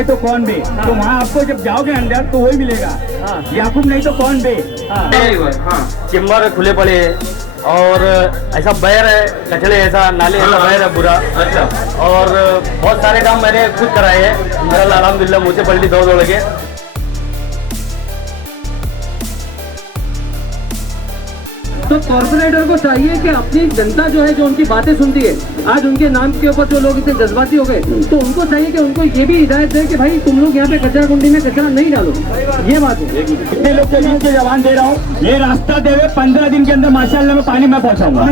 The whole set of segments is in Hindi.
नहीं तो कौन बे, तो वहाँ आपको जब जाओगे अंदर तो वही मिलेगा। याकूब नहीं तो कौन बे। चेम्बर खुले पड़े हैं और ऐसा बहर है, कचड़े ऐसा नाले ऐसा बहर है बुरा। अच्छा। और बहुत सारे काम मैंने खुद कराए हैं अल्हम्दुलिल्लाह, मुझे पलटी दौड़ के। तो कॉर्पोरेटर को चाहिए कि अपनी जनता जो है, जो उनकी बातें सुनती है, आज उनके नाम के ऊपर जो लोग इतने जज्बाती हो गए, तो उनको चाहिए कि उनको ये भी हिदायत दे कि भाई तुम लोग यहाँ पे कचरा कुंडी में कचरा नहीं डालो। ये बात है। कितने लोग के बीच में जवान दे रहा हूँ, ये रास्ता देवे 15 दिन के अंदर माशाल्लाह में पानी मैं पहुँचाऊंगा।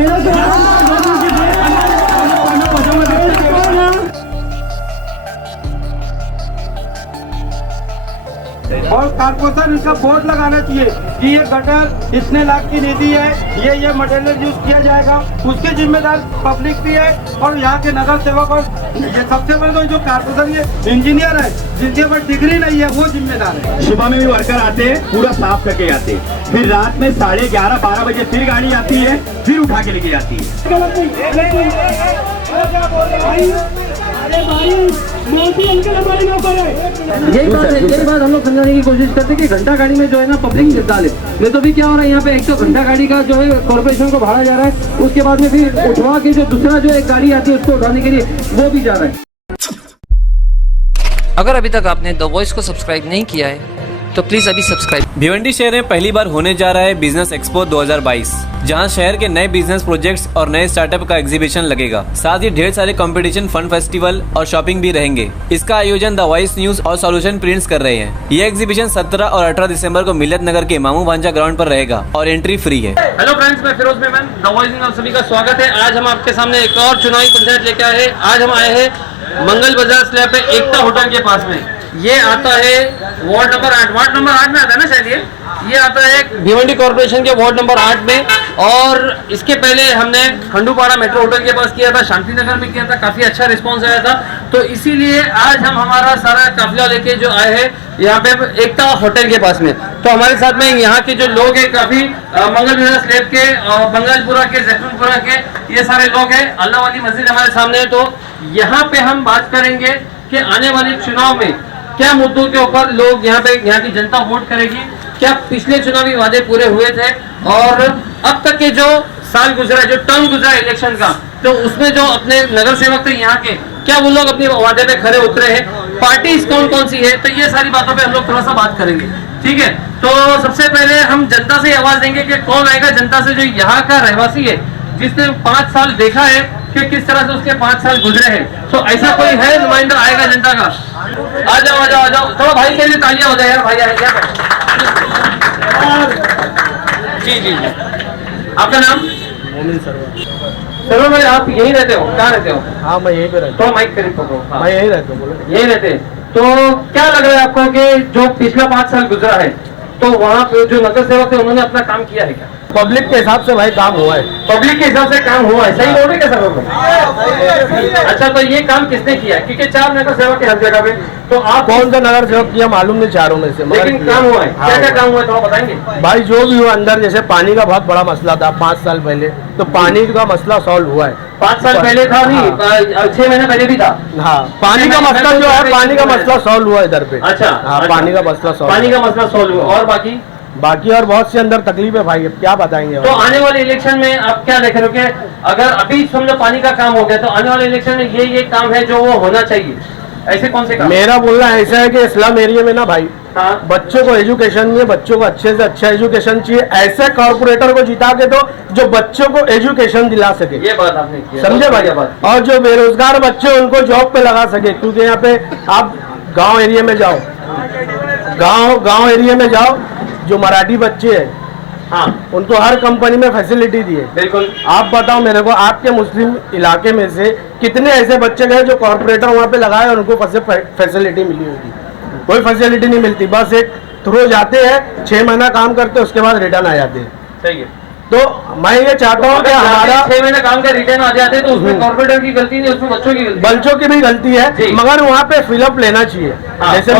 और कारपोरेशन इसका बोर्ड लगाना चाहिए कि ये गटर इतने लाख की निधि है, ये मटेरियल यूज किया जाएगा, उसके जिम्मेदार पब्लिक भी है और यहाँ के नगर सेवक। और ये सबसे बड़े तो जो कारपोरेशन ये इंजीनियर है जिनके पास डिग्री नहीं है वो जिम्मेदार है। सुबह में भी वर्कर आते हैं, पूरा साफ करके आते हैं, फिर रात में 11:30-12 बजे फिर गाड़ी आती है, फिर उठा के लेके जाती यही बात हम लोग समझाने की कोशिश करते हैं कि घंटा गाड़ी में जो है ना पब्लिक डाले। नहीं तो भी क्या हो रहा है यहाँ पे, एक तो घंटा गाड़ी का जो है कॉर्पोरेशन को भाड़ा जा रहा है, उसके बाद में फिर उठवा के जो दूसरा जो एक गाड़ी आती है उसको उठाने के लिए वो भी जा रहा है। अगर अभी तक आपने द वॉइस को सब्सक्राइब नहीं किया है तो प्लीज अभी सब्सक्राइब। भिवंडी शहर में पहली बार होने जा रहा है बिजनेस एक्सपो 2022, जहां शहर के नए बिजनेस प्रोजेक्ट्स और नए स्टार्टअप का एग्जीबिशन लगेगा। साथ ही ढेर सारे कंपटीशन, फन फेस्टिवल और शॉपिंग भी रहेंगे। इसका आयोजन द वॉइस न्यूज और सॉल्यूशन प्रिंट्स कर रहे हैं। ये एग्जीबिशन 17 और 18 दिसंबर को मिलत नगर के मामू भांजा ग्राउंड पर रहेगा और एंट्री फ्री है। हेलो फ्रेंड्स, मैं Feroz Memon, the voice news, आप सभी का स्वागत है। आज हम आपके सामने एक और चुनावी पंचायत लेके आए हैं। आज हम आए हैं मंगल बाजार स्लैब पे एकता होटल के पास में। ये आता है वार्ड नंबर 8 में आता है ना शायद। ये आता है भिवंडी कॉर्पोरेशन के वार्ड नंबर 8 में। और इसके पहले हमने खंडूपाड़ा मेट्रो होटल के पास किया था, शांति नगर में किया था, काफी अच्छा रिस्पांस आया था। तो इसीलिए आज हम हमारा सारा काफिला लेके जो आए हैं यहाँ पे एकता होटल के पास में। तो हमारे साथ में यहाँ के जो लोग हैं, काफी मंगल बाजार स्लैब के, बंगालपुरा के, जैतूनपुरा के, ये सारे लोग हैं। अल्लाह वाली मस्जिद हमारे सामने है। तो यहाँ पे हम बात करेंगे कि आने वाले चुनाव में क्या मुद्दों के ऊपर लोग यहाँ की जनता वोट करेगी, क्या पिछले चुनावी वादे पूरे हुए थे, और अब तक के जो साल गुजरा, जो टर्म गुजरा इलेक्शन का, तो उसमें जो अपने नगर सेवक थे यहाँ के, क्या वो लोग अपने वादे पे खरे उतरे हैं, पार्टी कौन कौन सी है, तो ये सारी बातों पे हम लोग थोड़ा सा बात करेंगे। ठीक है, तो सबसे पहले हम जनता से आवाज देंगे कि कौन आएगा जनता से, जो यहाँ का रहवासी है, जिसने 5 साल देखा है कि किस तरह से उसके 5 साल गुजरे हैं। तो ऐसा कोई है नुमाइंदा आएगा जनता का? आ जाओ थोड़ा भाई के लिए तालियां हो जाए यार। भाई जी। आपका नाम? मोमिन सरवर। सरवर भाई, आप यहीं रहते हो? कहाँ रहते हो? हाँ, मैं यहीं पे रहता तो माइक करीब पकड़ो। हूँ। मैं यहीं रहता हूँ। बोलो। यहीं रहते। तो क्या लग रहा है आपको कि जो पिछला 5 साल गुजरा है, तो वहाँ पे जो नगर सेवक थे उन्होंने अपना काम किया है क्या? पब्लिक के हिसाब से भाई काम हुआ है। पब्लिक के हिसाब से काम हुआ है, सही बोल रहे क्या सर? अच्छा, तो ये काम किसने किया है? क्योंकि 4 नगर सेवक है हर जगह पे, तो आप कौन सा नगर सेवक किया मालूम नहीं चारों में से, लेकिन काम हुआ है। क्या क्या काम हुआ है थोड़ा बताएंगे? भाई जो भी हुआ अंदर, जैसे पानी का बहुत बड़ा मसला था 5 साल पहले, तो पानी का मसला सॉल्व हुआ है। 5 साल पहले था नहीं, 6 महीने पहले भी था। हाँ, पानी का मसला जो है, पानी का मसला सॉल्व हुआ इधर पे। अच्छा, हाँ, पानी का मसला सॉल्व हुआ। और बाकी और बहुत सी अंदर तकलीफ है भाई, अब क्या बताएंगे। तो आने वाले इलेक्शन में आप क्या देख रहे हो कि अगर अभी समझो पानी का काम हो गया, तो आने वाले इलेक्शन में ये काम है जो वो होना चाहिए, ऐसे कौन से काम? मेरा बोलना ऐसा है कि इस्लाम एरिया में ना भाई, हाँ, बच्चों को एजुकेशन नहीं है, बच्चों को अच्छे से अच्छा एजुकेशन चाहिए। ऐसे कॉर्पोरेटर को जिता के दो जो बच्चों को एजुकेशन दिला सके। ये बात आपने की, समझे भाई? और जो बेरोजगार बच्चे उनको जॉब पे लगा सके, क्योंकि यहाँ पे आप गांव एरिया में जाओ, गांव एरिया में जाओ, जो मराठी बच्चे हैं, हाँ, उनको हर कंपनी में फैसिलिटी दी है। बिल्कुल। आप बताओ मेरे को, आपके मुस्लिम इलाके में से कितने ऐसे बच्चे गए जो कॉर्पोरेटर वहाँ पे लगाए और उनको फैसिलिटी मिली होगी? कोई फैसिलिटी नहीं मिलती, बस एक थ्रू जाते हैं, 6 महीना काम करते हैं, उसके बाद रिटर्न आ जाते हैं। सही है। तो मैं ये चाहता हूँ कि हमारा 6 महीने काम का रिटर्न आ जाते हैं, तो उसमें कॉर्पोरेटर की गलती नहीं, उसमें बच्चों की भी गलती है, मगर वहाँ पे फिलअप लेना चाहिए। हाँ, जैसे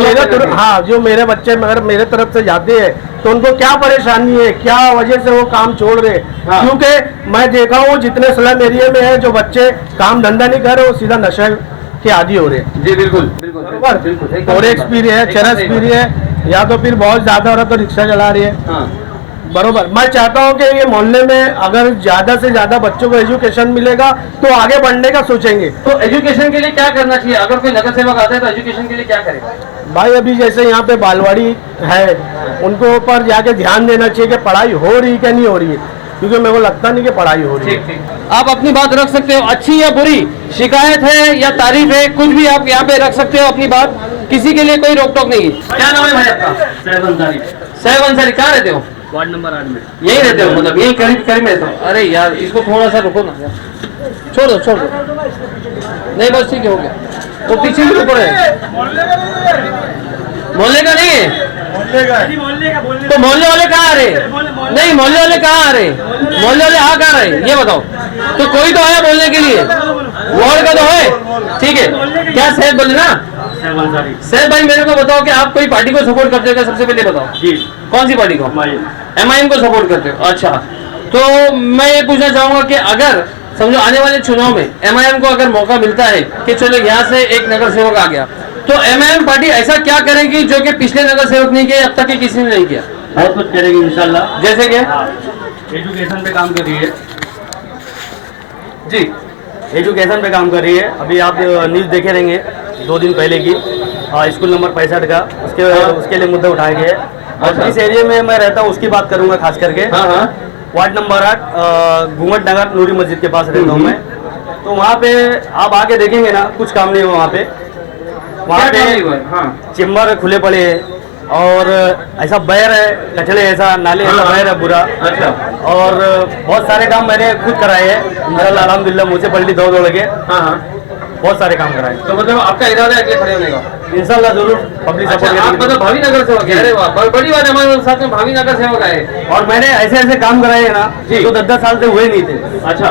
जो मेरे बच्चे मगर मेरे तरफ से जाते हैं, तो उनको क्या परेशानी है, क्या वजह से वो काम छोड़ रहे? हाँ। क्योंकि मैं देखा हूँ जितने स्लम एरिया में है, जो बच्चे काम धंधा नहीं कर रहे, वो सीधा के आदी हो रहे हैं। जी बिल्कुल बिल्कुल बरोबर, ओरेक्स पी रहे हैं, चरस पी रही है, या तो फिर बहुत ज्यादा हो रहा तो रिक्शा चला रही है। हाँ बरोबर, मैं चाहता हूँ कि ये मोहल्ले में अगर ज्यादा से ज्यादा बच्चों को एजुकेशन मिलेगा तो आगे बढ़ने का सोचेंगे। तो एजुकेशन के लिए क्या करना चाहिए? अगर कोई नगर सेवक आता है तो एजुकेशन के लिए क्या करेगा? भाई अभी जैसे यहाँ पे बालवाड़ी है, उनको ऊपर जाके ध्यान देना चाहिए कि पढ़ाई हो रही है क्या नहीं हो रही है, क्योंकि मेरे को लगता नहीं कि पढ़ाई हो रही है। ठीक ठीक, आप अपनी बात रख सकते हो, अच्छी या बुरी, शिकायत है या तारीफ है, कुछ भी आप यहाँ पे रख सकते हो अपनी बात, किसी के लिए कोई रोक टोक नहीं है। क्या नाम है भाई आपका? सैफ अंसारी, सैफ अंसारी, कहाँ रहते हो? वार्ड नंबर 8 में। यही रहते हो, मतलब यही करीब करीब रहते हो? अरे यार इसको थोड़ा सा रुको ना यार, छोड़ दो नहीं बस ठीक है, हो गया। वो पीछे भी ऊपर है, मोहल्ले का नहीं है तो मोहल्ले वाले कहाँ आ रहे? नहीं मोहल्ले वाले कहाँ आ रहे? मोहल्ले वाले आ कहाँ रहे ये बताओ। तो कोई तो आया बोलने के लिए, वार्ड का तो है, ठीक है। क्या सैफ बोले ना? सैफ भाई मेरे को बताओ कि आप कोई पार्टी को सपोर्ट करते हो क्या? सबसे पहले बताओ जी, कौन सी पार्टी को? MIM को सपोर्ट करते हो? अच्छा, तो मैं ये पूछना चाहूंगा कि अगर समझो आने वाले चुनाव में MIM को अगर मौका मिलता है कि चलो यहाँ से एक नगर सेवक आ गया, तो MIM पार्टी ऐसा क्या करेगी जो कि पिछले नगर सेवक नहीं किया, अब तक के किसी ने नहीं किया? बहुत कुछ करेगी इंशाल्लाह। जैसे कि एजुकेशन पे काम कर रही है जी, एजुकेशन पे काम कर रही है। अभी आप न्यूज़ देखे रहेंगे 2 दिन पहले की, स्कूल नंबर 65 का, उसके लिए मुद्दा उठाए गए। और जिस एरिया में मैं रहता हूँ उसकी बात करूंगा खास करके, वार्ड नंबर 8 घूमट नगर नूरी मस्जिद के पास रहता हूँ मैं। तो वहाँ पे आप आके देखेंगे ना, कुछ काम नहीं हुआ वहाँ पे। वहाँ पे चेम्बर खुले पड़े हैं और ऐसा बहर है, कचड़े ऐसा, नाले ऐसा बहर है बुरा। अच्छा, और बहुत सारे काम मैंने खुद कराए हैं इंशाल्लाह, अल्हम्दुलिल्लाह, मुझसे पलटी दौड़ के बहुत सारे काम कराए। तो मतलब आपका इरादा है अगले खड़े होने का? इंशाल्लाह जरूर पब्लिक अच्छा, सपोर्ट आप मतलब भावी नगर सेवक है? अरे वाह, बड़ी बात है, हमारे साथ में भावी नगर सेवक आए। और मैंने ऐसे ऐसे काम कराए हैं ना जो 10-10 साल से हुए नहीं थे। अच्छा,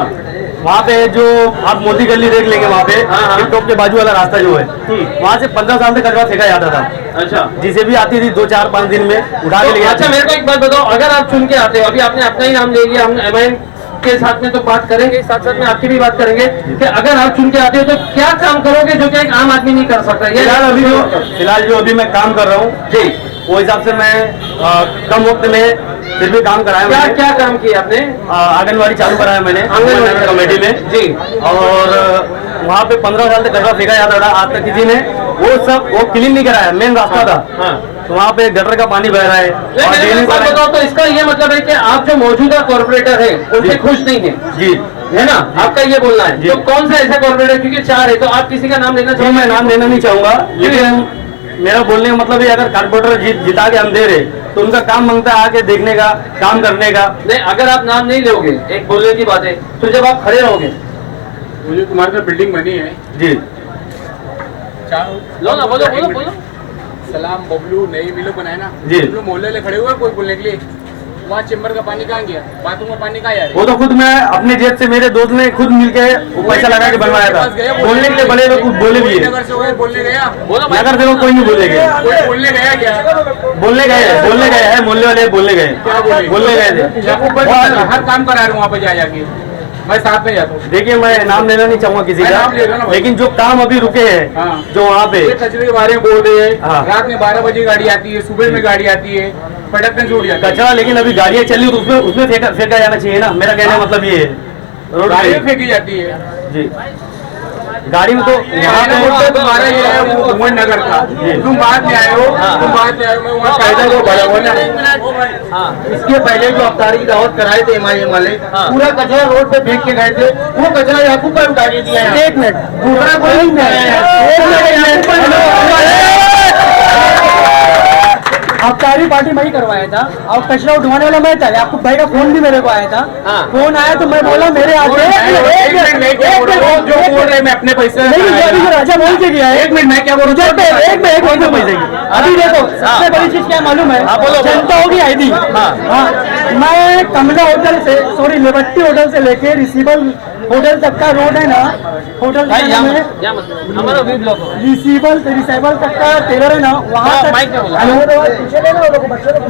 वहाँ पे जो आप मोदी गली देख लेंगे, वहाँ पे टिकटॉक के बाजू वाला रास्ता जो है, वहाँ से 15 साल से कचरा फेंका जाता था। अच्छा, जिसे भी आती थी 2-4-5 दिन में उठा के ले जाती। अच्छा, मेरे को एक बात बताओ, अगर आप चुन के आते हो, अभी आपने अपना ही नाम ले लिया, हम MIM के साथ में तो बात करेंगे, साथ साथ में आपकी भी बात करेंगे कि अगर आप चुन के आते हो तो क्या काम करोगे जो कि एक आम आदमी नहीं कर सकता? फिलहाल जो अभी मैं काम कर रहा हूँ जी, वो हिसाब से मैं कम वक्त में फिर भी काम कराया। क्या क्या काम किया आपने? आंगनबाड़ी चालू कराया मैंने आंगनबाड़ी कमेटी में जी। और वहाँ पे 15 साल से कचरा फेंका जाता था, आज तक किसी ने वो क्लीन नहीं कराया। मेन रास्ता था, तो वहाँ पे गटर का पानी बह रहा है। बताओ, तो इसका ये मतलब है कि आप जो मौजूदा कॉर्पोरेटर है उनसे खुश नहीं है जी, है ना? आपका ये बोलना है। तो कौन सा ऐसा कॉर्पोरेटर, क्योंकि 4 है, तो आप किसी का नाम लेना जी? चाहोगे? मैं नाम लेना नहीं चाहूंगा, लेकिन मेरा बोलने का मतलब है अगर कॉर्पोरेटर जिता के हम दे रहे तो उनका काम मांगता है आके देखने का, काम करने का। नहीं, अगर आप नाम नहीं लोगे, एक बोलने की बात है, तो जब आप खड़े रहोगे, मुझे तुम्हारे साथ बिल्डिंग बनी है जी, लो ना, बोलो। सलाम बबलू नई मिलो बनाए ना जी। तुम लोग मोहल्ले ले खड़े हुए कोई बोलने के लिए, वहाँ चेम्बर का पानी कहाँ गया, बाथरूम का पानी कहाँ यार? वो तो खुद मैं अपने जेब से, मेरे दोस्त ने खुद मिलके वो पैसा लगा के बनवाया था। बोलने के लिए बड़े लोग बोले भी है, नगर से हो बोलने गया, नगर से कोई नहीं बोलेंगे। कोई बोलने गया क्या? बोलने गए हैं मोहल्ले वाले, बोलने गए थे। हर काम करा रहा हूँ वहाँ पे जाके, मैं साथ में जाता हूँ। देखिए, मैं नाम लेना नहीं चाहूंगा किसी मैं नाम ले रहा हूँ का, ना, लेकिन जो काम अभी रुके हैं जो वहाँ पे कचरे के बारे में बोल रहे हैं। हाँ। रात में 12 बजे गाड़ी आती है, सुबह में गाड़ी आती है, पटक में छूट जाती है कचरा। लेकिन अभी गाड़ियाँ चल रही तो उसमें फेंका जाना चाहिए ना। मेरा कहने का मतलब ये है, रोड गाड़ी पे फेंकी जाती है जी, गाड़ी में तो यहाँ पे तुम्हारा ये है वो घूमट नगर था, तुम बाद में आए हो, मैं वहाँ कायदा को बड़ा हुआ ना। इसके पहले जो अफ्तारी की दावत कराए थे MIM वाले, पूरा कचरा रोड पे फेंक के गए थे, वो कचरा याकूब पर उठा के दिया है। 1 मिनट, दूसरा कोई अफ्तारी पार्टी में ही करवाया था और कचरा उठवाने वाला मैं था। आपको भाई का फोन भी मेरे को आया था, फोन आया तो मैं बोला मेरे जो बोल रहे मैं अपने पैसे राजा बोल के गया है। 1 मिनट, मैं क्या बोल रहा हूँ, एक पैसे की अभी देखो, सबसे बड़ी चीज क्या मालूम है, जनता होगी ID। हाँ, मैं कमला होटल से, सॉरी लिबर्टी होटल से लेके रिसीवर होटल तक का रोड है ना, होटल भाई का में हमारा वी ब्लॉक रिसाइबल तक का टेलर है ना, वहाँ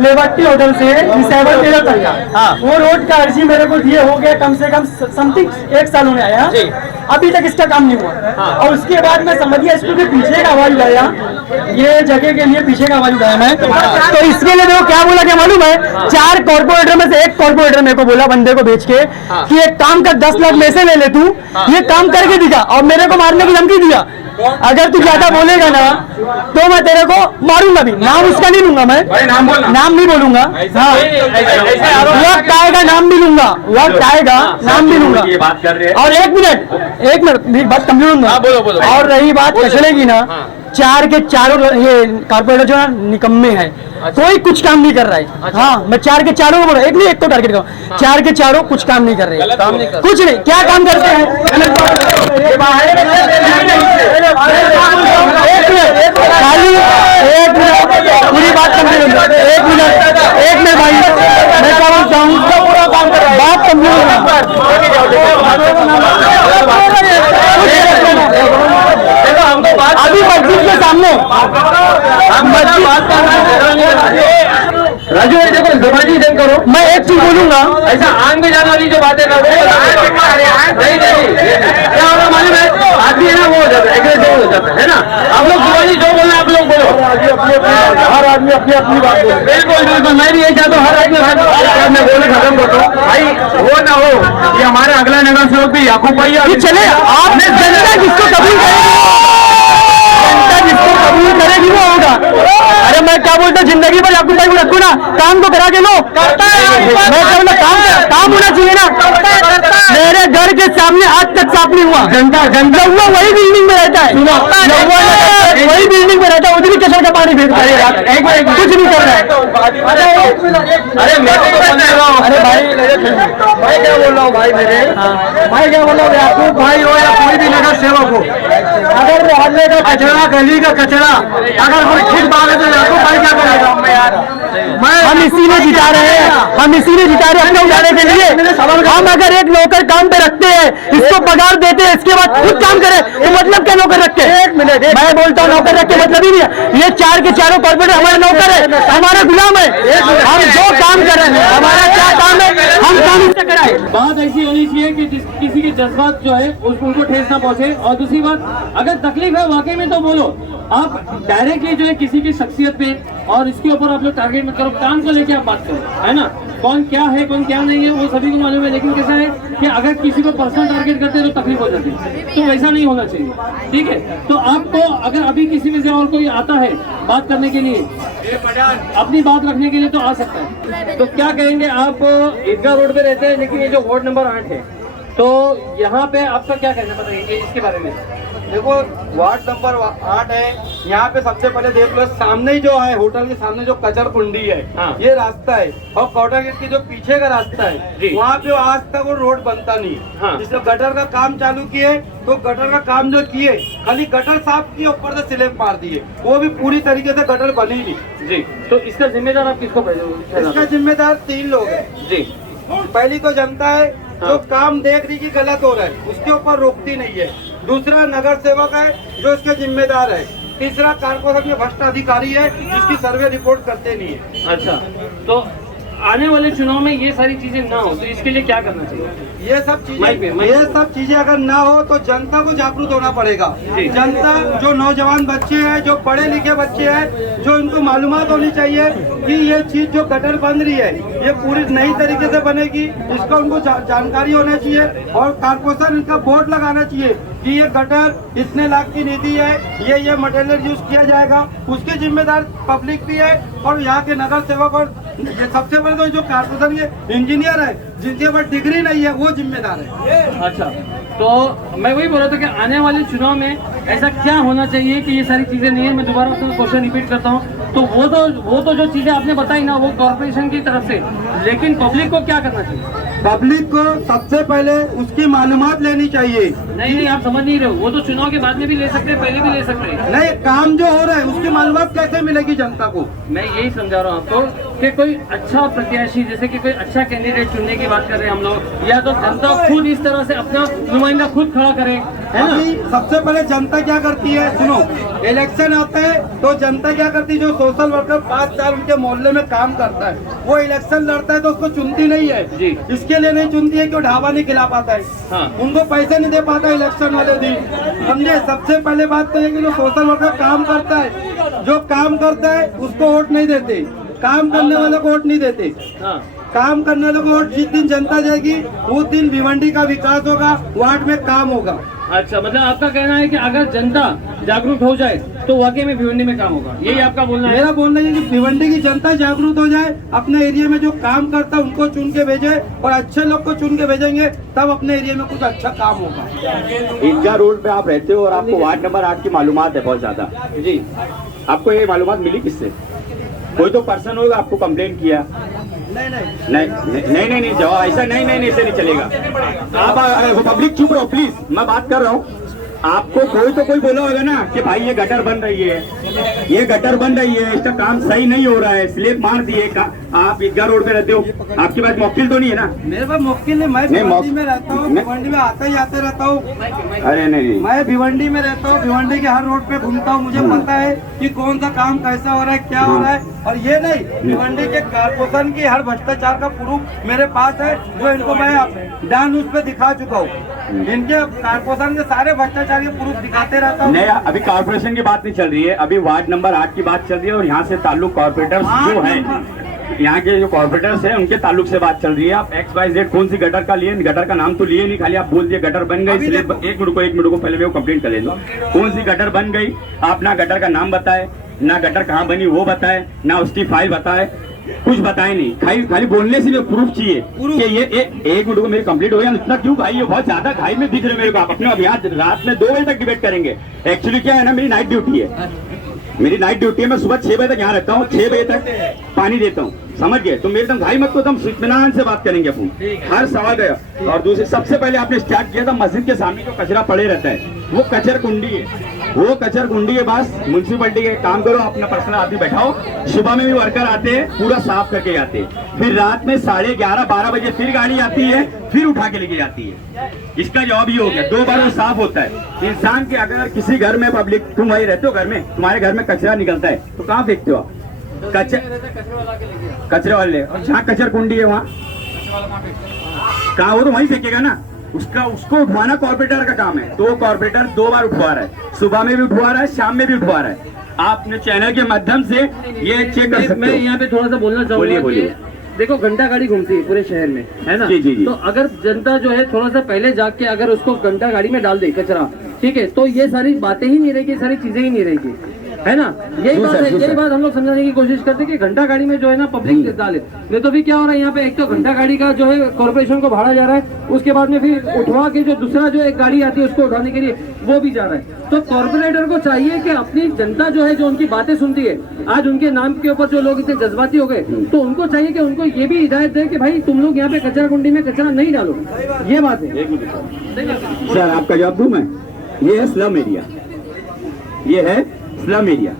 लेवट्टी होटल से रिसाइबल टेलर तक का वो रोड का अर्जी मेरे को दिए हो गया कम से कम समथिंग 1 साल होने आया, अभी तक इसका काम नहीं हुआ। और उसके बाद मैं समझिए स्कूल के पीछे का आवाज उठाया, ये जगह के लिए पीछे का आवाज उठाया मैं, तो इसके लिए देखो क्या बोला क्या मालूम है, 4 कॉर्पोरेटर में से एक कॉर्पोरेटर मेरे को बोला बंदे को भेज के कि एक काम कर 10 लाख में से ले ले तू, ये काम करके दिखा, और मेरे को मारने की धमकी दिया, अगर तू ज्यादा बोलेगा ना तो मैं तेरे को मारूंगा भी। नाम उसका नहीं लूंगा मैं, नाम नहीं बोलूंगा, हाँ वक्त आएगा नाम भी लूंगा, वक्त आएगा नाम भी लूंगा। बात कर रहे हैं और एक मिनट मेरी बात कंप्लीट होगा। और रही बात कचरे की ना, 4 के चारों ये कारपोरेटर जो है निकम्मे हैं, कोई कुछ काम नहीं कर रहा है। हाँ मैं 4 के चारों को बोल रहा हूँ, एक नहीं एक को टारगेट करूँ, 4 के चारों कुछ काम नहीं कर रहे, कुछ नहीं, क्या काम करते हैं, खाली 1 मिनट पूरी बात कंप्लीट होगी, 1 मिनट भाई मैं क्या बोलता हूँ, बात कंप्लीट अभी मस्जिद के सामने राजू देखो जबरदस्ती नहीं करो, मैं एक चीज बोलूंगा, ऐसा आंग में जाने वाली जो बातें कर रहे नहीं क्या होगा मालूम है, आदमी है ना वो हो जाता है, एग्रेसिव हो जाता है ना। आप लोग जुबानी जो बोलना आप लोग बोलो, हर आदमी अपनी अपनी बात बोले। बिल्कुल मैं भी यही चाहता हूँ, हर आदमी मैं बोले खत्म करता हूँ भाई, वो ना हो ये हमारे अगला नगर सेवक भी याकूब भाई चले आपने जनता जिसको कबूल करेगी वो होगा। अरे मैं क्या बोलता हूँ, जिंदगी भर याकूब भाई को रखो ना, काम तो करा के लो, मैं क्या बोला काम होना चाहिए ना। मेरे घर के सामने आज तक साफ नहीं हुआ, जनता हुआ वही बिल्डिंग में रहता है, वही बिल्डिंग में रहता है, उधर कचरा का पानी फेंकता है, कुछ नहीं कर रहा है। अरे मैं अरे भाई क्या बोल रहा हूँ भाई, मेरे भाई क्या बोल रहा हूँ, याकूब भाई हो या कोई भी नगर सेवक हो, अगर मोहल्ले का कचरा गली का कचरा अगर कोई ठीक बात है तो याकूब भाई क्या करेगा। हम इसी में जिता रहे हैं, हम इसी में जिता रहे हैं अपने उठाने के लिए। हम अगर एक नौकर काम पे रखते हैं, इसको पगार देते हैं, इसके बाद खुद काम करे तो मतलब क्या नौकर रख के, मैं बोलता हूँ नौकर रख के मतलब ही नहीं है, ये 4 के चारों कॉर्पोरेटर हमारे नौकर है, हमारे गुलाम है, हम जो काम कर रहे हैं हमारा क्या काम है, हम काम इससे कराए। बात ऐसी होनी चाहिए कि किसी के जज्बात जो है उनको ठेस ना पहुंचे, और दूसरी बात अगर तकलीफ है वाकई में तो बोलो, आप डायरेक्टली जो है किसी की शख्सियत पे और इसके ऊपर आप लोग टारगेट मत करो, काम को लेके आप बात करो, है ना। कौन क्या है कौन क्या नहीं है वो सभी को मालूम है, लेकिन कैसा है कि अगर किसी को पर्सनल टारगेट करते हैं तो तकलीफ हो जाती है, तो वैसा नहीं होना चाहिए, ठीक है। तो आपको अगर अभी किसी में से और कोई आता है बात करने के लिए, अपनी बात रखने के लिए तो आ सकता है, तो क्या कहेंगे आप। ईदगाह रोड पे रहते हैं, लेकिन ये जो वार्ड नंबर 8 है, तो यहाँ पे आपका क्या कहना बताइए इसके बारे में। देखो वार्ड नंबर 8 है, यहाँ पे सबसे पहले देख लो सामने ही जो है होटल के सामने जो कचर कुंडी है, ये रास्ता है, और कौटा गेट के जो पीछे का रास्ता है वहाँ पे आज तक वो रोड बनता नहीं। जिसने गटर का काम चालू किए तो गटर का काम जो किए खाली गटर साफ किए, ऊपर से स्लैब मार दिए, वो भी पूरी तरीके से गटर बनी नहीं जी। तो इसका जिम्मेदार आप किसको इसका जिम्मेदार 3 लोग है जी। पहली तो जनता है जो काम देख रही की गलत हो रहा है उसके ऊपर रोकती नहीं है, दूसरा नगर सेवक है जो इसके जिम्मेदार है, तीसरा कारपोरेशन में भ्रष्ट अधिकारी है जिसकी सर्वे रिपोर्ट करते नहीं है। अच्छा, तो आने वाले चुनाव में ये सारी चीजें ना हो तो इसके लिए क्या करना चाहिए। ये सब चीजें अगर ना हो तो जनता को जागरूक होना पड़ेगा। जनता जो नौजवान बच्चे हैं, जो पढ़े लिखे बच्चे हैं, जो इनको मालूमात होनी चाहिए कि ये चीज जो गटर बन रही है ये पूरी नई तरीके से बनेगी, इसका उनको जानकारी होना चाहिए, और कारपोरेशन इनका बोर्ड लगाना चाहिए कि ये गटर इतने लाख की निधि है, ये मटेरियल यूज किया जाएगा, उसके जिम्मेदार पब्लिक भी है और यहाँ के नगर सेवक, और ये सबसे बड़े तो जो कारपोरेशन के इंजीनियर है जिनके पास डिग्री नहीं है वो जिम्मेदार है। अच्छा, तो मैं वही बोल रहा था कि आने वाले चुनाव में ऐसा क्या होना चाहिए कि ये सारी चीजें नहीं है। मैं दोबारा अपना क्वेश्चन रिपीट करता हूँ, तो वो तो जो चीजें आपने बताई ना वो कॉर्पोरेशन की तरफ से, लेकिन पब्लिक को क्या करना चाहिए। पब्लिक को सबसे पहले उसकी मालूमात लेनी चाहिए। नहीं आप समझ नहीं रहे हो, वो तो चुनाव के बाद में भी ले सकते हैं, पहले भी ले सकते हैं। नहीं, काम जो हो रहा है उसकी मालूमात कैसे मिलेगी जनता को? मैं यही समझा रहा हूँ आपको कि कोई अच्छा प्रत्याशी, जैसे कि कोई अच्छा कैंडिडेट चुनने की बात कर रहे हैं हम लोग, या तो जनता खुद इस तरह से अपना नुमाइंदा खुद खड़ा करे, है ना? अभी सबसे पहले जनता क्या करती है, सुनो, इलेक्शन आता है तो जनता क्या करती है, जो सोशल वर्कर 5 साल उनके मोहल्ले में काम करता है, वो इलेक्शन लड़ता है तो उसको चुनती नहीं है जी। इसके लिए नहीं चुनती है कि वो ढाबा नहीं खिला पाता है, हाँ। उनको पैसे नहीं दे पाता इलेक्शन वाले दिन, समझे? सबसे पहले बात तो ये कि जो सोशल वर्कर काम करता है, जो काम करता है उसको वोट नहीं देते, काम करने वाले को वोट नहीं देते। हाँ। काम करने वालों को वोट जिस दिन जनता देगी उस दिन भिवंडी का विकास होगा, वार्ड में काम होगा। अच्छा, मतलब आपका कहना है कि अगर जनता जागरूक हो जाए तो वाकई में भिवंडी में काम होगा, यही आपका बोलना है? मेरा बोलना है कि भिवंडी की जनता जागरूक हो जाए, अपने एरिया में जो काम करता है उनको चुन के भेजे, और अच्छे लोग को चुन के भेजेंगे तब अपने एरिया में कुछ अच्छा काम होगा। ईदगाह रोड पे आप रहते हो और आपको वार्ड नंबर 8 की मालूमात है बहुत ज्यादा जी। आपको ये मालूमात मिली किससे? कोई तो पर्सन होगा आपको कंप्लेन किया? नहीं जवाब ऐसा नहीं ऐसे नहीं चलेगा। आप पब्लिक चुप रहो प्लीज, मैं बात कर रहा हूँ। आपको कोई तो कोई बोला होगा ना कि भाई ये गटर बन रही है, ये गटर बन रही है, इसका काम सही नहीं हो रहा है, स्लेब मार दिए। आप ईदगाह रोड पे रहते हो, आपके पास मौकिल तो नहीं है ना? मेरे पास मौकिल नहीं, मैं भिवंडी में रहता हूँ, भिवंडी में आते ही आते रहता हूँ। अरे नहीं, मैं भिवंडी में रहता हूँ, भिवंडी के हर रोड पे घूमता हूँ, मुझे पता है कि कौन सा काम कैसा हो रहा है, क्या हो रहा है। और ये नहीं, भिवंडी के कारपोरेशन की हर भ्रष्टाचार का प्रूफ मेरे पास है, जो इनको मैं डान न्यूज पे दिखा चुका हूँ। इनके कारपोरेशन के सारे भ्रष्टाचार के प्रूफ दिखाते रहता हूँ। नहीं, अभी कारपोरेशन की बात नहीं चल रही है, अभी वार्ड नंबर 8 की बात चल रही है, और यहाँ से ताल्लुक कॉर्पोरेटर जो है, यहाँ के जो कॉर्पोरेटर्स हैं उनके ताल्लुक से बात चल रही है। आप XYZ कौन सी गटर का लिए, गटर का नाम तो लिए नहीं, खाली आप बोल दिए गटर बन गई। इसलिए एक मिनट को पहले मैं वो कंप्लेंट कर लेता हूँ। कौन सी गटर बन गई, आप ना गटर का नाम बताए, ना गटर कहाँ बनी वो बताए, ना उसकी फाइल बताए, कुछ बताए नहीं। खाली बोलने से भी प्रूफ चाहिए कि ये एक मिनट को मेरी कंप्लीट हो गया। इतना क्यों भाई, ये बहुत ज्यादा घाई में दिख रहे मेरे को। आप अपने अब यहाँ रात में 2 बजे तक डिबेट करेंगे। एक्चुअली क्या है ना, मेरी नाइट ड्यूटी है, मैं सुबह 6 बजे तक यहाँ रहता हूँ, 6 बजे तक पानी देता हूँ, समझ गए? तो मेरे एकदम भाई मत को एकदम इत्मीनान से बात करेंगे अपन, हर सवाल गया। और दूसरी सबसे पहले आपने स्टार्ट किया था मस्जिद के सामने जो कचरा पड़े रहता है, वो कचर कुंडी है, वो कचर कुंडी के पास म्यूनसिपलिटी के काम करो, अपना पर्सनल आदमी बैठाओ। सुबह में भी वर्कर आते हैं, पूरा साफ करके जाते हैं, फिर रात में 11:30-12 बजे फिर गाड़ी आती है, फिर उठा के लेके जाती है। इसका जवाब ये हो गया, 2 बार वो साफ होता है। इंसान के अगर किसी घर में पब्लिक, तुम वही रहते हो घर में, तुम्हारे घर में कचरा निकलता है तो कहाँ फेंकते हो आप? कचरे वाले, और जहाँ कचर कुंडी है वहाँ कहाँ, वो तो वहीं फेंकेगा ना। उसको उठवाना कॉर्पोरेटर का काम है, तो वो कॉर्पोरेटर 2 बार उठवा रहा है, सुबह में भी उठवा रहा है, शाम में भी उठवा रहा है। आप अपने चैनल के माध्यम से ये चेक कर सकते हो। मैं यहाँ पे थोड़ा सा बोलना चाहूंगा। बोलिए। देखो, घंटा गाड़ी घूमती है पूरे शहर में, है ना? जी। तो अगर जनता जो है थोड़ा सा पहले जाग के अगर उसको घंटा गाड़ी में डाल दे कचरा, ठीक है, तो ये सारी बातें ही नहीं रहेगी, सारी चीजें ही नहीं रहेगी, है ना? यही बात है, यही बात हम लोग समझाने की कोशिश करते हैं कि घंटा गाड़ी में जो है ना पब्लिक डाले। नहीं तो भी क्या हो रहा है यहाँ पे, एक तो घंटा गाड़ी का जो है कॉर्पोरेशन को भाड़ा जा रहा है, उसके बाद में फिर उठवा के जो दूसरा जो एक गाड़ी आती है उसको उठाने के लिए वो भी जा रहा है। तो कॉर्पोरेटर को चाहिए कि अपनी जनता जो है, जो उनकी बातें सुनती है, आज उनके नाम के ऊपर जो लोग इतने जज्बाती हो गए, तो उनको चाहिए कि उनको ये भी हिदायत दे कि भाई तुम लोग यहाँ पे कचरा कुंडी में कचरा नहीं डालो। ये बात है। सर आपका जवाब दूं मैं? ये है स्लम एरिया, ये है स्लम एरिया।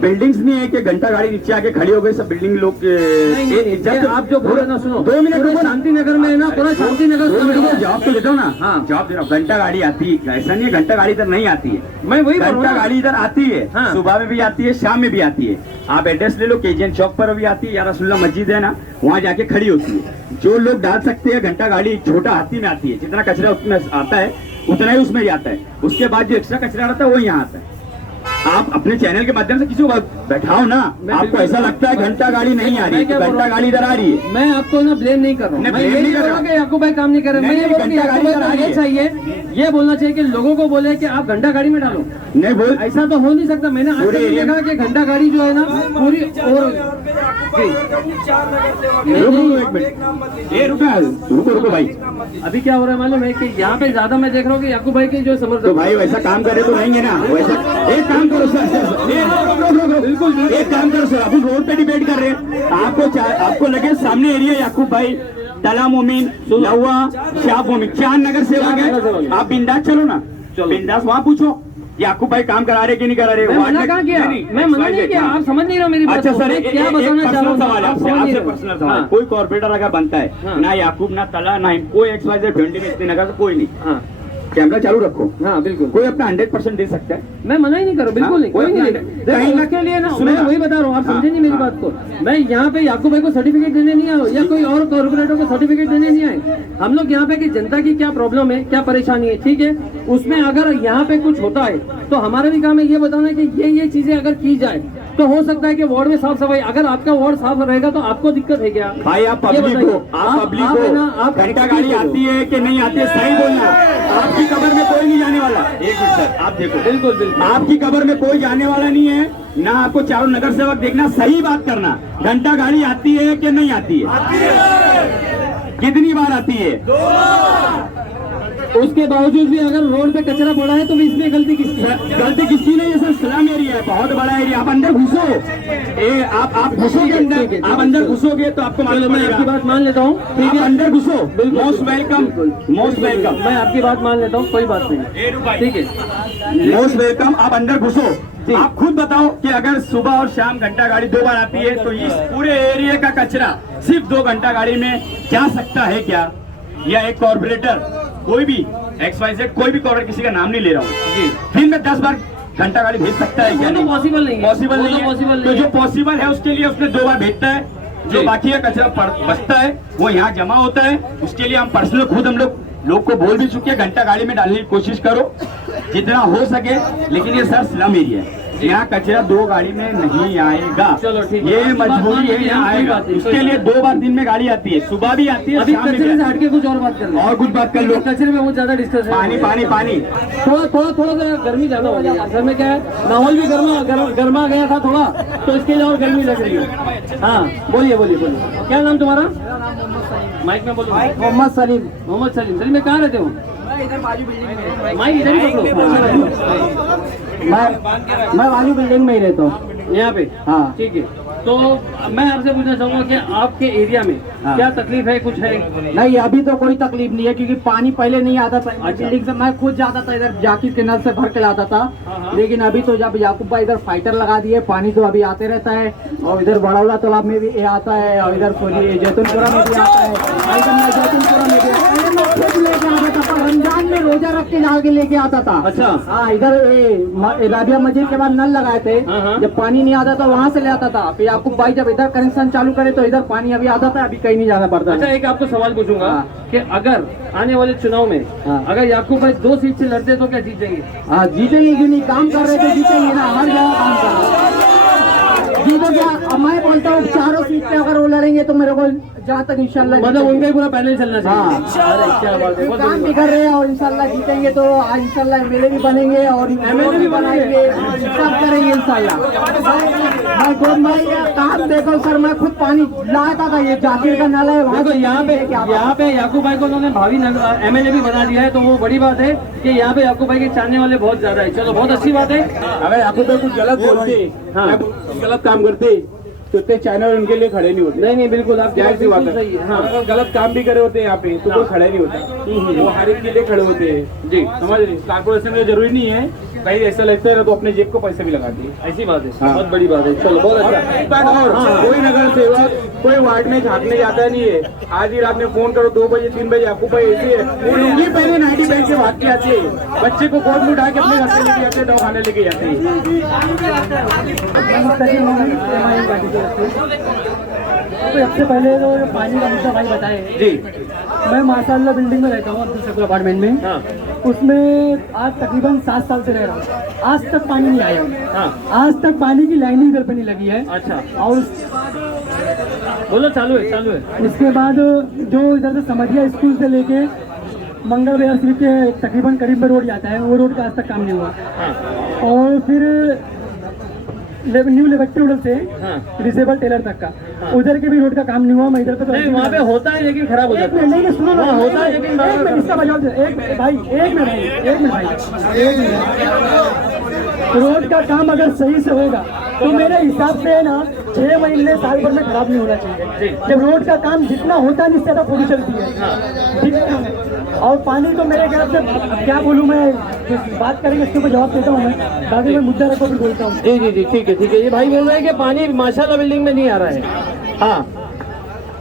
बिल्डिंग्स नहीं है कि घंटा गाड़ी नीचे आके खड़ी हो गई, सब बिल्डिंग लोग। आप जो बोल रहे ना, सुनो, 2 मिनट शांति नगर में है ना, पूरा शांति नगर जवाब तो देता हूँ ना। हाँ, जवाब दे रहा हूँ। घंटा गाड़ी आती है, ऐसा नहीं है घंटा गाड़ी इधर नहीं आती है, मैं वही घंटा गाड़ी इधर आती है। हाँ। सुबह में भी आती है, शाम में भी आती है। आप एड्रेस ले लो, KGN चौक पर भी आती है, या रसुल्ला मस्जिद है ना, वहाँ जाके खड़ी होती है। जो लोग डाल सकते हैं, घंटा गाड़ी छोटा हाथी में आती है, जितना कचरा उसमें आता है उतना ही उसमें जाता है। उसके बाद जो एक्स्ट्रा कचरा रहता है वो यहाँ आता है। आप अपने चैनल के माध्यम से किसी को बैठाओ ना। आपको ऐसा लगता है घंटा गाड़ी नहीं आ रही, तो घंटा गाड़ी इधर आ रही है। मैं आपको ना ब्लेम नहीं कर रहा हूँ, मैं ये नहीं कर रहा कि याकूब भाई काम नहीं कर रहे। मैं ये बोल रहा हूँ याकूब भाई आगे चाहिए, ये बोलना चाहिए कि लोगों को बोले कि आप घंटा गाड़ी में डालो। नहीं बोल, ऐसा तो हो नहीं सकता। मैंने आज तक देखा कि घंटा गाड़ी जो है ना पूरी, और रुको भाई, अभी क्या हो रहा है मालूम है कि यहाँ पे ज्यादा मैं देख रहा हूँ कि याकूब भाई के जो समर्थक, तो भाई वैसा काम करे तो रहेंगे ना। वैसा एक काम करो सर, बिल्कुल एक काम करो सर, अपन रोड पे डिबेट कर रहे हैं, आपको लगे सामने एरिया याकूब भाई तला मोमिन, लहुआ, शाह मोमिन, 4 नगर सेवक है। आप बिंदास चलो ना, बिंदास वहाँ पूछो याकूब भाई काम करा रहे कि नहीं करा रहे। मैं मना कहाँ किया? मैं मना नहीं किया, आप समझ नहीं रहे मेरी बात अच्छा को। सर, मैं क्या बताना चाह रहा हूँ सवाल है आपसे, आपसे पर्सनल सवाल। कोई कॉर्पोरेटर अगर बनता है, ना याकूब ना तला ना कोई XYZ भिंडी में इतने नगर से कोई नहीं, हाँ कैमरा चालू रखो। हाँ बिल्कुल, कोई अपना 100% दे सकता है। मैं मना ही नहीं करूँ, बिल्कुल नहीं, कोई नहीं कहीं ना के लिए ना, मैं वही बता रहा हूँ, आप समझे नहीं मेरी बात को। मैं यहाँ पे याकूब भाई को सर्टिफिकेट देने नहीं आया या कोई और कॉर्पोरेटर को सर्टिफिकेट देने नहीं आए। हम लोग यहाँ पे कि जनता की क्या प्रॉब्लम है, क्या परेशानी है, ठीक है, उसमें अगर यहाँ पे कुछ होता है तो हमारा भी काम है ये बताना कि ये चीजें अगर की जाए तो हो सकता है कि वार्ड में साफ सफाई, अगर आपका वार्ड साफ रहेगा तो आपको दिक्कत है क्या? भाई आप पब्लिक हो, आप पब्लिक हो, घंटा गाड़ी आती है कि नहीं आती है, सही बोलना। आपकी कब्र में कोई नहीं जाने वाला। एक मिनट सर, आप देखो, बिल्कुल बिल्कुल, आपकी कब्र में कोई जाने वाला नहीं है ना। आपको चारों नगर सेवक देखना, सही बात करना। घंटा गाड़ी आती है कि नहीं आती है? कितनी बार आती है? उसके बावजूद भी अगर रोड पे कचरा पड़ा है तो भी इसमें गलती किसकी है? गलती किसकी नहीं है सर, स्लम एरिया है, बहुत बड़ा एरिया। आप अंदर घुसो, आप घुसोगे अंदर, आप अंदर घुसोगे तो आपको मालूम मैं आपकी बात मान लेता हूँ, ठीक है, अंदर घुसो। Most welcome, most welcome. मैं आपकी बात मान लेता हूँ, कोई बात नहीं, ठीक है, मोस्ट वेलकम। आप अंदर घुसो। आप खुद बताओ कि अगर सुबह और शाम घंटा गाड़ी 2 बार आती है तो इस पूरे एरिया का कचरा सिर्फ 2 घंटा गाड़ी में जा सकता है क्या? या एक कॉर्पोरेटर, कोई भी XYZ, कोई भी कॉर्पोरेटर, किसी का नाम नहीं ले रहा हूँ, दिन में 10 बार घंटा गाड़ी भेज सकता है क्या? नहीं, पॉसिबल नहीं है, पॉसिबल नहीं है। तो जो पॉसिबल है उसके लिए उसने 2 बार भेजता है, जो बाकी का कचरा बचता है वो यहाँ जमा होता है। उसके लिए हम पर्सनल खुद हम लोग को बोल भी चुके हैं, घंटा गाड़ी में डालने की कोशिश करो जितना हो सके। लेकिन ये सर स्लम एरिया है, यहाँ कचरा 2 गाड़ी में नहीं आएगा। चलो ठीक है, ये मजबूरी है, यहाँ आएगा। उसके लिए 2 बार दिन में गाड़ी आती है, सुबह भी आती है, अभी शाम में भी कचरे आती से है। हटके कुछ और बात कर लो, और कुछ बात कर लो। कचरे में बहुत ज्यादा डिस्कस है। पानी पानी पानी, थोड़ा सा गर्मी ज्यादा हो गई घर में, क्या है माहौल भी गर्मा गया था थोड़ा, तो इसके लिए और गर्मी लग रही है। हाँ बोलिए बोलिए बोलिए, क्या नाम तुम्हारा? माइक में बोलो। मोहम्मद सलीम। मोहम्मद सलीम। सलीम में कहाँ रहते हो? माइक इधर ही पकड़ो। मैं वाली बिल्डिंग में ही रहता हूँ, यहाँ पे। हाँ ठीक है, तो मैं आपसे पूछना चाहूंगा कि आपके एरिया में क्या तकलीफ है, कुछ है? नहीं, अभी तो कोई तकलीफ नहीं है क्योंकि पानी पहले नहीं आता था बिल्डिंग से। मैं खुद जाता था इधर, जाकिर के नल से भर के लाता था। लेकिन अभी तो जब याकूब भाई इधर फाइटर लगा दिए, पानी तो अभी आते रहता है। और इधर बड़ौला तालाब में भी आता है, और इधर जैतूनपुरा में भी आता है, जैतूनपुरा में भी आता है। मैं खुद लेके आता था, रमजान में रोजा रख के जाके लेके आता था। अच्छा। हाँ, इधर राबिया मस्जिद के बाद नल लगाए थे, जब पानी नहीं आता था वहाँ से ले आता था। फिर याकूब भाई जब इधर कनेक्शन चालू करे तो इधर पानी अभी आता था, अभी कहीं नहीं जाना पड़ता। अच्छा, एक आपको सवाल पूछूंगा कि अगर आने वाले चुनाव में अगर याकूब भाई 2 सीट से लड़ते तो क्या जीतेंगे? हाँ जीतेंगे, क्यों नहीं, काम कर रहे थे, जीतेंगे ना, हर जगह काम कर रहे हैं। जीतो क्या? अब मैं बोलता हूँ 4 सीट पे अगर वो लड़ेंगे तो मेरे को जहाँ तक इंशाल्लाह, मतलब उनका ही पूरा पैनल चलना चाहिए। हाँ, अरे क्या बात है, काम भी कर रहे हैं और इंशाल्लाह जीतेंगे तो इंशाल्लाह MLA भी बनेंगे और MLA भी बनाएंगे, सब करेंगे इंशाल्लाह। मैं खुद भाई काम देखो सर, मैं खुद पानी लाता था, ये जाकिर का नाला है वहाँ देखो, यहाँ पे याकूब भाई को उन्होंने भावी MLA भी बना दिया है, तो वो बड़ी बात है कि यहाँ पे याकूब भाई के चाहने वाले बहुत ज्यादा है। चलो, बहुत अच्छी बात है। अगर याकूब भाई कुछ गलत बोलते, गलत काम करते तो इतने चैनल उनके लिए खड़े नहीं होते। नहीं बिल्कुल, आप जाहिर सी बात है। सही है। हाँ, अगर गलत काम भी करे होते हैं यहाँ पे तो कोई खड़े नहीं होता, वो हर एक के लिए खड़े होते हैं। जी समझ रहे, कारपोरेशन में जरूरी नहीं है, कहीं ऐसा लगता है तो अपने जेब को पैसे भी लगाते हैं। ऐसी बात है, बहुत बड़ी बात है। चलो, बहुत अच्छा। एक बात और, कोई नगर सेवक कोई वार्ड में झाँकने जाता नहीं है। आज ही रात में फोन करो 2 बजे 3 बजे, याकूब भाई ऐसी है, वो लुंगी पहले 90 बैंक से भाग के आते हैं, बच्चे को गोद में उठा के अपने घर से लेके जाते हैं, दवाखाने लेके जाते हैं। सबसे पहले तो पानी का मुद्दा भाई बताए जी। मैं माशाल्लाह बिल्डिंग में रहता हूँ, अब्दुल शकूर अपार्टमेंट में। हाँ। उसमें आज तकरीबन 7 साल से रह रहा हूँ, आज तक पानी नहीं आया। हाँ। आज तक पानी की लाइन ही घर पे नहीं लगी है। अच्छा, और बोलो, चालू है। इसके बाद जो इधर से समझिया स्कूल से लेके मंगल विहार सिर्फ के तकरीबन करीब में रोड जाता है, वो रोड का आज तक काम नहीं हुआ। हाँ। और फिर न्यू लेबर्टी रोड से डिसेबल टेलर तक का, उधर के भी रोड का काम नहीं हुआ। मैं इधर पे तो नहीं, वहाँ पे होता है लेकिन खराब हो जाता है। नहीं, सुनो ना, होता है लेकिन एक मिनट, इसका बजाओ, एक मिनट भाई, रोड का काम अगर सही से होगा तो मेरे हिसाब से है ना 6 महीने साल भर में खराब नहीं होना चाहिए। जब रोड का काम जितना होता है इससे ज्यादा पूरी चलती है, ठीक है। और पानी तो मेरे ख्याल से क्या बोलूँ मैं, बात करेंगे इसके ऊपर जवाब देता हूँ मैं, बाकी मैं मुद्दा रखो फिर बोलता हूँ। जी जी जी ठीक है। ये भाई बोल रहे हैं कि पानी माशाल्लाह बिल्डिंग में नहीं आ रहा है। हाँ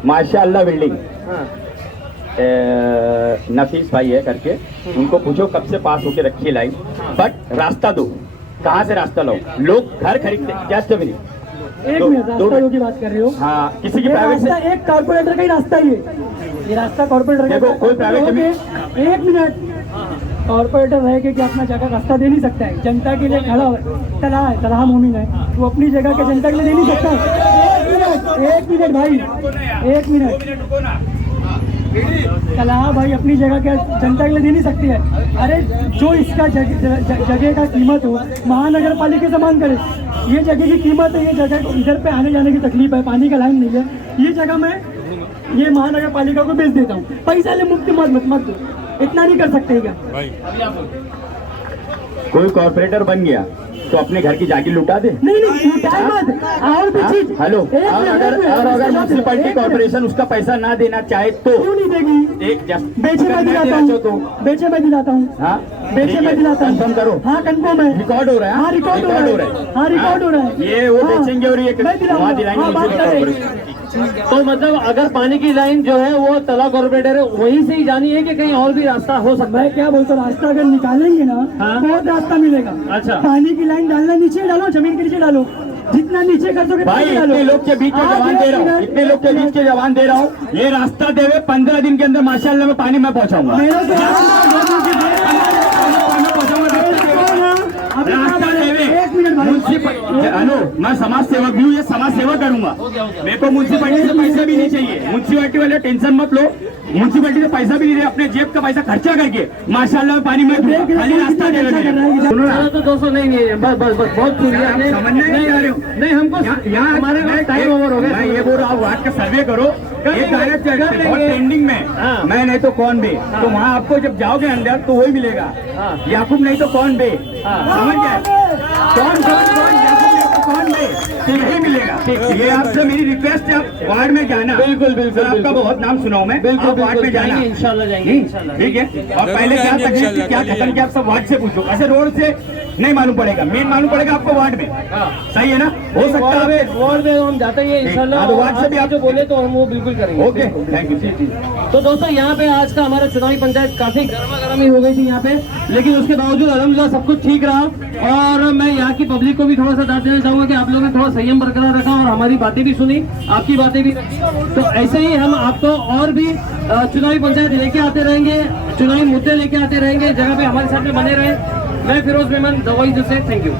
माशाल्लाह बिल्डिंग नफीस भाई है करके, उनको पूछो कब से पास होके रखी है लाइन, बट रास्ता दो, कहाँ से रास्ता लो, लोग घर खरीदते जस्ट भी नहीं। एक मिनट, रास्ता लो की बात कर रहे हो? हाँ किसी की ये प्राइवेट से रास्ता एक कारपोरेटर का ही रास्ता है, ये रास्ता कारपोरेटर का। देखो, कोई प्राइवेट जमीन, एक मिनट, कारपोरेटर रह के क्या अपना जगह रास्ता दे नहीं सकता है? जनता के लिए खड़ा हो, तलाह मोमिन है, वो अपनी जगह के जनता के लिए दे नहीं सकता है। एक मिनट भाई, एक मिनट, तलाह भाई अपनी जगह के जनता के लिए दे नहीं सकती है। अरे जो इसका जगह का कीमत हो महानगर पालिका से मांग करे, ये जगह की कीमत है, ये जगह इधर पे आने जाने की तकलीफ है, पानी का लाइन नहीं है, ये जगह मैं ये महानगर पालिका को बेच देता हूँ, पैसा ले मुफ्त मत दो, इतना नहीं कर सकते क्या? कोई कॉर्पोरेटर बन गया तो अपने घर की जागीर लुटा दे? नहीं लुटाए मत। और भी चीज, हेलो, और अगर म्यूनसिपलिटी कॉर्पोरेशन उसका पैसा ना देना चाहे तो क्यों नहीं देगी? एक जस्ट बेचे मैं दिलाता हूँ, बेचे मैं दिलाता हूँ, हाँ बेचे मैं दिलाता हूँ। कंफर्म करो। हाँ कंफर्म है, रिकॉर्ड हो रहा है। हाँ रिकॉर्ड हो रहा है, हाँ रिकॉर्ड हो रहा है। ये वो बेचेंगे और ये मैं दिलाऊंगा, वहाँ दिलाएंगे हाँ, बात म्यूनसिपल कर रहे कॉर्पोरेशन। तो मतलब अगर पानी की लाइन जो है वो तला कॉर्पोरेटर है वहीं से ही जानी है कि कहीं और भी रास्ता हो सकता है? मैं क्या बोलता हूँ, रास्ता अगर निकालेंगे ना बहुत रास्ता मिलेगा। अच्छा। पानी की लाइन डालना नीचे डालो, जमीन के नीचे डालो, जितना नीचे कर दोगे भाई इतने लोग के बीच में जवान दे रहा हूँ, इतने लोग के बीच के जवान दे रहा हूँ, ये रास्ता देवे 15 दिन के अंदर माशाल्लाह में पानी मैं पहुँचाऊंगा। रास्ता देवे हेलो, मैं समाज सेवक भी हूँ, ये समाज सेवा करूंगा, मेरे को म्यूनसिपलिटी से पैसे भी नहीं चाहिए, म्यूनसिपलिटी वाले टेंशन मत लो, म्यूनसिपलिटी से पैसा भी नहीं दे, अपने जेब का पैसा खर्चा करके माशाल्लाह में पानी में खाली रास्ता दे रहे हैं। सुनो ना तो दोस्तों नहीं बस बहुत शुक्रिया, समझ नहीं आ रहे हो? नहीं हमको यहाँ हमारे टाइम ओवर हो गया। मैं ये बोल रहा हूँ, वार्ड का सर्वे करो, ये गाना बहुत ट्रेंडिंग में, मैं नहीं तो कौन बे, तो वहाँ आपको जब जाओगे अंदर तो वही मिलेगा, याकूब नहीं तो कौन बे, समझ गए? कौन याकूब नहीं तो कौन बे, यही मिलेगा। ये आपसे मेरी रिक्वेस्ट है, आप वार्ड में जाना। बिल्कुल आपका बहुत नाम सुना हूँ मैं, आप वार्ड में जाना, इंशाल्लाह जाएंगे, ठीक है। और पहले क्या तकलीफ थी, क्या खत्म किया, आप सब वार्ड से पूछो, ऐसे रोड से नहीं मालूम पड़ेगा, मेन मालूम पड़ेगा आपको वार्ड में, सही है ना? हो सकता है वार्ड में हम जाते हैं इंशाल्लाह, वार्ड से भी आप जो बोले तो हम वो बिल्कुल करेंगे। Okay, thank you. तो दोस्तों यहाँ पे आज का हमारा चुनावी पंचायत काफी गर्मा गर्मी हो गई थी यहाँ पे, लेकिन उसके बावजूद अल्हम्दुलिल्लाह सब कुछ ठीक रहा। और मैं यहाँ की पब्लिक को भी थोड़ा सा दाद देना चाहूंगा कि आप लोगों ने थोड़ा संयम बरकरार रखा और हमारी बातें भी सुनी, आपकी बातें भी रखी। तो ऐसे ही हम आपको और भी चुनावी पंचायत लेके आते रहेंगे, चुनावी मुद्दे लेके आते रहेंगे, जगह पे हमारे साथ में बने रहे। मैं फिरोज मेमन, द वॉइस से, थैंक यू।